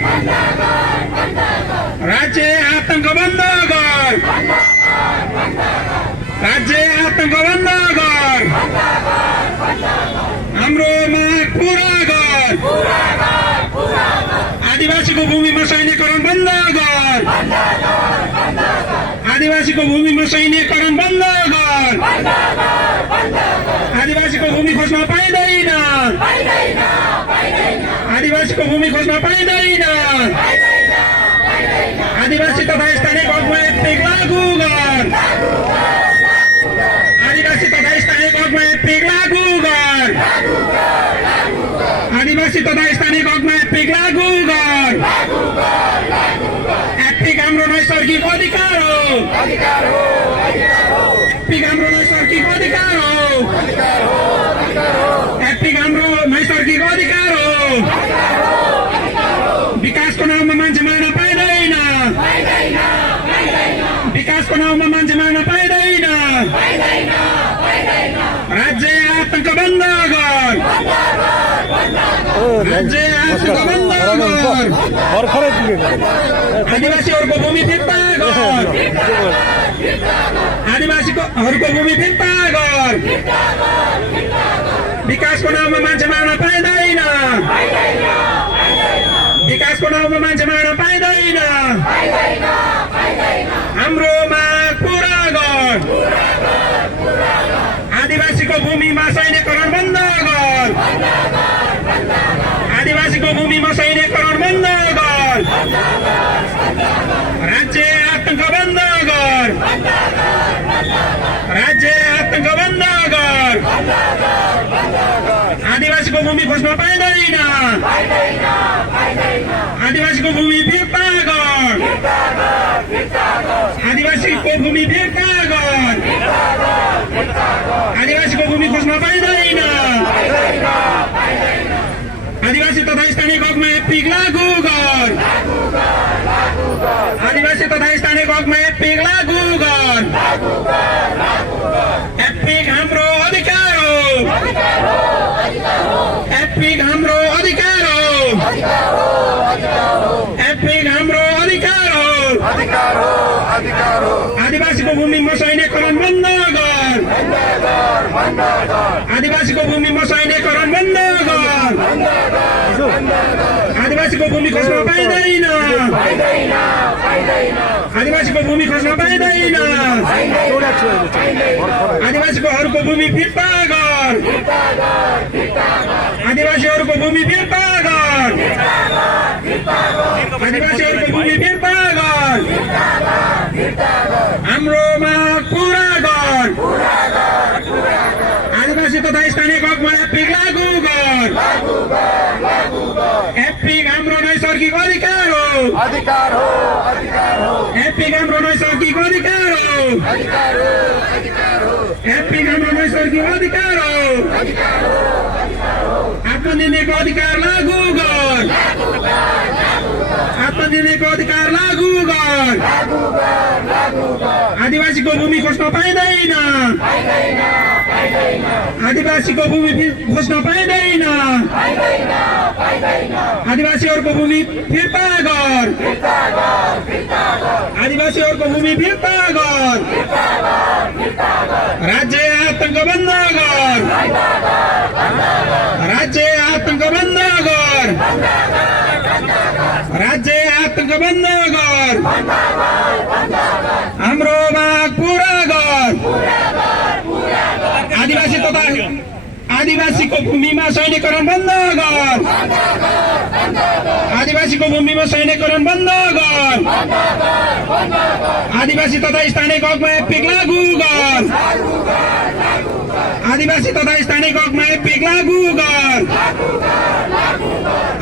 गर, राज्य आतंक बन्द गर, राज्य आतंक बन्द गर, हाम्रो माग पूरा गर, आदिवासीको भूमिमा सैन्यकरण बन्द गर, आदिवासीको भूमिमा सैन्यकरण बन्द गर, आदिवासीको भूमि खोज्न पाइँदैन, आदिवासीको भूमि खोज्न पाइँदैन, आदिवासी तथा स्थानीय हकमा एफपिक लागू गर, आदिवासी तथा स्थानीय हकमा एफपिक लागू गर, आदिवासी तथा स्थानीय हकमा एफपिक लागू गर, एफपिक हाम्रो नैसर्गिक अधिकार हो, एफपिक हाम्रो नैसर्गिक अधिकार हो, एफपिक हाम्रो नैसर्गिक अधिकार हो, विकासको नाममा मान्छे मार्न पाइँदैन, विकासको नाममा मान्छे मार्न पाइँदैन, राज्य आतंक बन्द गर, राज्य आतंक बन्द गर, आदिवासीहरूको भूमि फिर्ता गर, आदिवासीहरूको भूमि फिर्ता गर, विकासको नाममा मान्छे मार्न पाइँदैन, विकासको नाममा मान्छे मार्न पाइँदैन, हाम्रो माग पूरा गर, आदिवासीको भूमिमा सैन्यकरण बन्द गर, आदिवासीको भूमिमा सैन्यकरण बन्द गर, राज्य आतंक बन्द गर, राज्य आतंक बन्द गर, आदिवासीको भूमि खोज्न पाइँदैन, आदिवासीको भूमि फिर्ता गर, आदिवासीको भूमि फिर्ता गर, आदिवासीको भूमि खोज्न पाइँदैन, आदिवासी तथा स्थानीय हकमा एफपिक लागू गर, आदिवासी तथा स्थानीय हकमा एफपिक लागू गर, एफपिक हाम्रो अधिकार हो, एफपिक हाम्रो अधिकार हो, एफपिक हाम्रो अधिकार हो, आदिवासीको भूमिमा सैन्यकरण बन्द गर, आदिवासीको भूमिमा सैन्यकरण बन्द गर, आदिवासीको भूमि खोज्न पाइँदैन, आदिवासीको भूमि खोज्न पाइँदैन, आदिवासीहरूको भूमि फिर्ता गर, आदिवासीहरूको भूमि फिर्ता गर, आदिवासीहरूको भूमि फिर्ता गर, हाम्रो माग पूरा गर, आदिवासी तथा स्थानीय हकमा एफपिक लागू गर, एफपिक हाम्रो नैसर्गिक अधिकार हो, एफपिक हाम्रो नैसर्गिक अधिकार हो, एफपिक हाम्रो नैसर्गिक अधिकार हो, आत्मनिर्णयको अधिकार लागू गर, आत्मनिर्णयको अधिकार लागू गर, आदिवासीको भूमि खोज्न पाइँदैन, आदिवासीको भूमि खोज्न पाइँदैन, आदिवासीहरूको भूमि फिर्ता गर, आदिवासीहरूको भूमि फिर्ता गर, राज्य आतंक बन्द गर, राज्य आतंक बन्द गर, राज्य आतंक बन्द गर, हाम्रो माग पूरा गर, आदिवासी तथा आदिवासीको भूमिमा सैन्यकरण बन्द गर, आदिवासीको भूमिमा सैन्यकरण बन्द गर, आदिवासी तथा स्थानीय हकमा एफपिक लागू गर, आदिवासी तथा स्थानीय हकमा एफपिक लागू गर,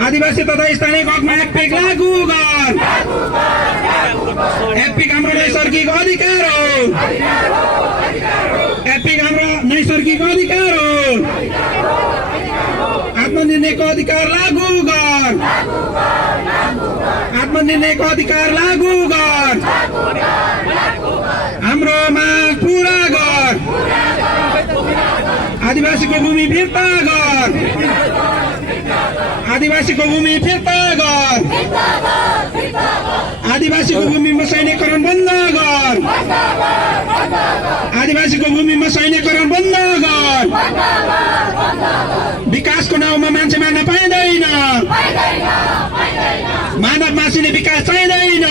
आदिवासी तथा स्थानीय हकमा एफपिक लागू गर, एफपिक हाम्रो नैसर्गिक अधिकार हो, एफपिक हाम्रो नैसर्गिक अधिकार हो, आत्मनिर्णयको अधिकार लागू गर, आत्मनिर्णयको अधिकार लागू गर, हाम्रो माग पूरा गर, आदिवासीको भूमि फिर्ता गर, आदिवासीको भूमि फिर्ता गर आदिवासीको भूमिमा सैनिकरण बन्द गर आदिवासीको भूमिमा सैनिकरण बन्द गर विकासको नाउँमा मान्छे मार्न पाइँदैन मानव मासिने विकास चाहिँदैन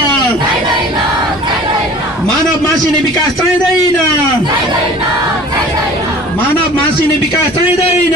मानव मासिने विकास चाहिँदैन मानव मासिने विकास चाहिँदैन